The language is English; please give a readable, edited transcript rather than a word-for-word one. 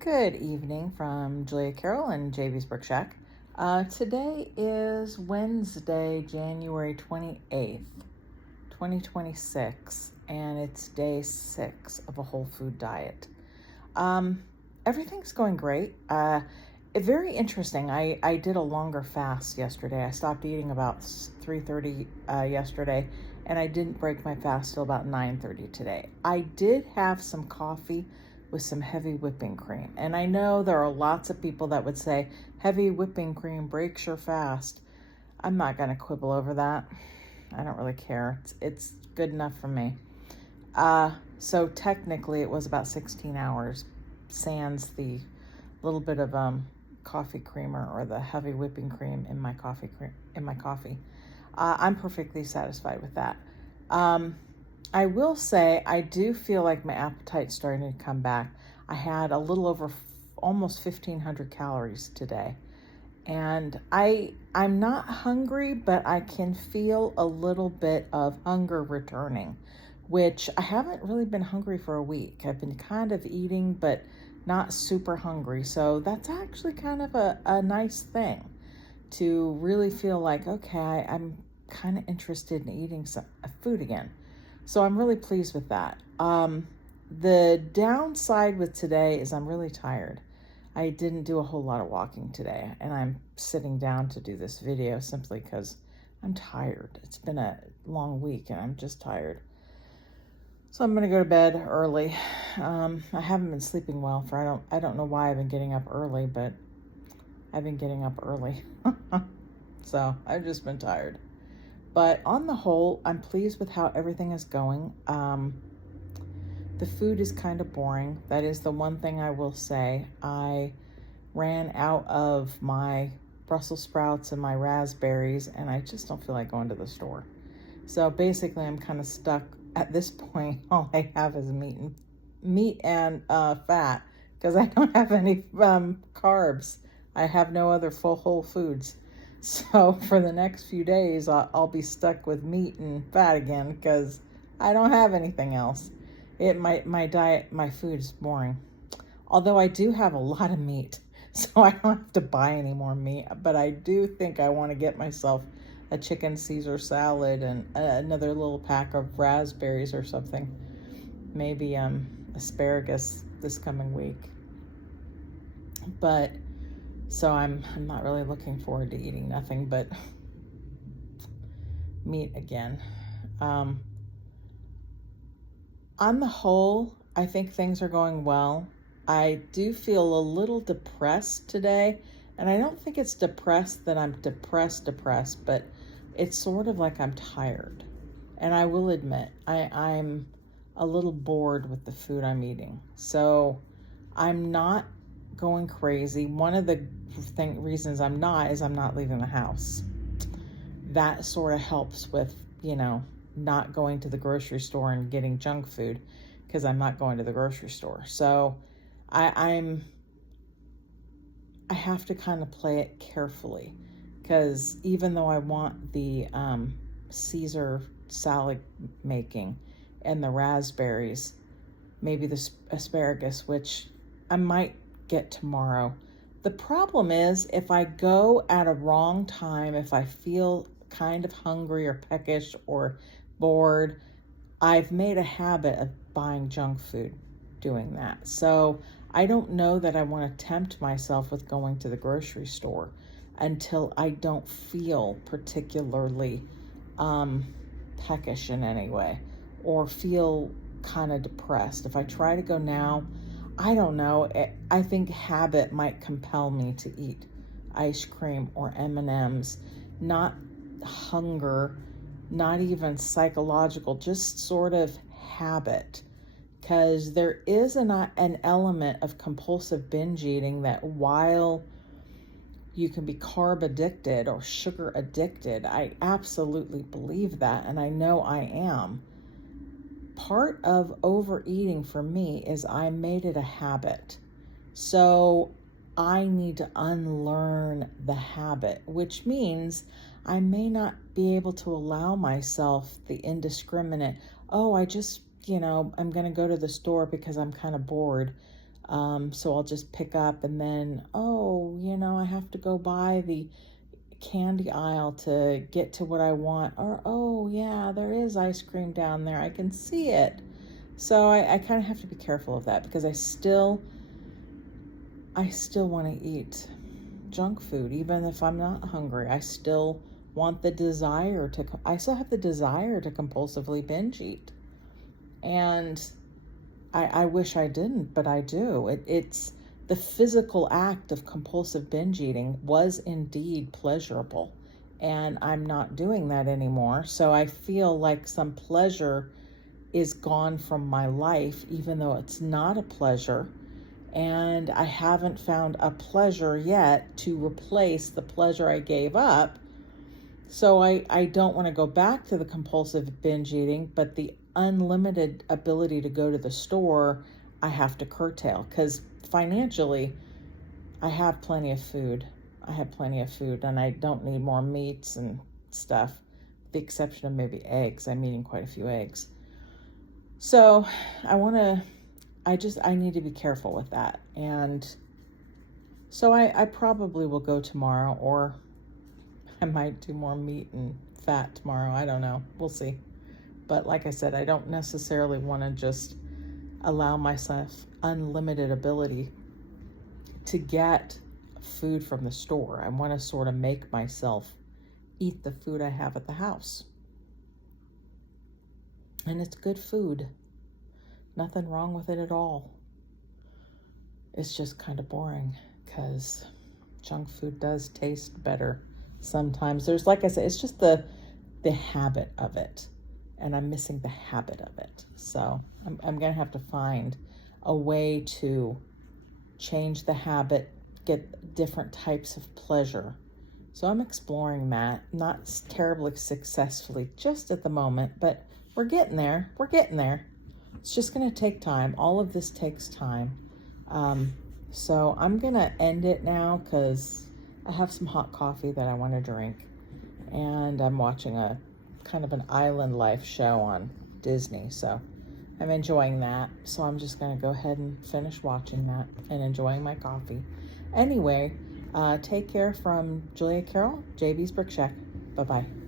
Good evening from Julia Carroll and JV's Brick Shack. Today is Wednesday, January 28th, 2026, and it's day 6 of a whole food diet. Everything's going great. Very interesting. I did a longer fast yesterday. I stopped eating about 3:30 yesterday, and I didn't break my fast till about 9:30 today. I did have some coffee with some heavy whipping cream. And I know there are lots of people that would say heavy whipping cream breaks your fast. I'm not going to quibble over that. I don't really care. It's good enough for me. So technically it was about 16 hours sans the little bit of coffee creamer or the heavy whipping cream in my coffee. I'm perfectly satisfied with that. I will say I do feel like my appetite's starting to come back. I had a little over almost 1,500 calories today. And I'm not hungry, but I can feel a little bit of hunger returning, which I haven't really been hungry for a week. I've been kind of eating, but not super hungry. So that's actually kind of a nice thing to really feel like, okay, I'm kind of interested in eating some food again. So I'm really pleased with that. The downside with today is I'm really tired. I didn't do a whole lot of walking today, and I'm sitting down to do this video simply because I'm tired. It's been a long week, and I'm just tired. So I'm going to go to bed early. I haven't been sleeping well I don't know why I've been getting up early, but I've been getting up early. So I've just been tired. But on the whole, I'm pleased with how everything is going. The food is kind of boring. That is the one thing I will say. I ran out of my Brussels sprouts and my raspberries, and I just don't feel like going to the store. So basically, I'm kind of stuck at this point. All I have is meat and fat, because I don't have any carbs. I have no other full whole foods. So for the next few days, I'll be stuck with meat and fat again because I don't have anything else. My food is boring. Although I do have a lot of meat, so I don't have to buy any more meat. But I do think I want to get myself a chicken Caesar salad and another little pack of raspberries or something. Maybe asparagus this coming week. But so I'm not really looking forward to eating nothing but meat again. On the whole, I think things are going well. I do feel a little depressed today, and I don't think it's depressed that I'm depressed, but it's sort of like I'm tired. And I will admit, I'm a little bored with the food I'm eating. So I'm not going crazy. One of the reasons I'm not is I'm not leaving the house. That sort of helps with, not going to the grocery store and getting junk food, because I'm not going to the grocery store. So I have to kind of play it carefully, because even though I want the Caesar salad making and the raspberries, maybe the asparagus, which I might get tomorrow. The problem is if I go at a wrong time, if I feel kind of hungry or peckish or bored, I've made a habit of buying junk food doing that. So I don't know that I want to tempt myself with going to the grocery store until I don't feel particularly peckish in any way or feel kind of depressed. If I try to go now, I don't know. I think habit might compel me to eat ice cream or M&Ms, not hunger, not even psychological, just sort of habit. Because there is an element of compulsive binge eating that while you can be carb addicted or sugar addicted, I absolutely believe that, and I know I am. Part of overeating for me is I made it a habit. So I need to unlearn the habit, which means I may not be able to allow myself the indiscriminate, I just, I'm going to go to the store because I'm kind of bored. So I'll just pick up and then, oh, I have to go by the candy aisle to get to what I want. Or, oh, yeah, there is ice cream down there. I can see it. So I kind of have to be careful of that because I still want to eat junk food, even if I'm not hungry. I still have the desire to compulsively binge eat. And I wish I didn't, but I do. It's the physical act of compulsive binge eating was indeed pleasurable, and I'm not doing that anymore. So I feel like some pleasure is gone from my life, even though it's not a pleasure. And I haven't found a pleasure yet to replace the pleasure I gave up. So I don't want to go back to the compulsive binge eating, but the unlimited ability to go to the store, I have to curtail because financially, I have plenty of food. And I don't need more meats and stuff, with the exception of maybe eggs. I'm eating quite a few eggs. So I need to be careful with that. And so I probably will go tomorrow, or I might do more meat and fat tomorrow. I don't know. We'll see. But like I said, I don't necessarily want to just allow myself unlimited ability to get food from the store. I want to sort of make myself eat the food I have at the house. And it's good food. Nothing wrong with it at all. It's just kind of boring because junk food does taste better sometimes. There's, like I said, it's just the habit of it. And I'm missing the habit of it. So I'm going to have to find a way to change the habit, get different types of pleasure. So I'm exploring that, not terribly successfully just at the moment, but we're getting there. It's just going to take time. All of this takes time. So I'm going to end it now because I have some hot coffee that I want to drink. And I'm watching a kind of an island life show on Disney. So I'm enjoying that. So I'm just going to go ahead and finish watching that and enjoying my coffee. Anyway, take care from Julia Carroll, JB's Brick Shack. Bye-bye.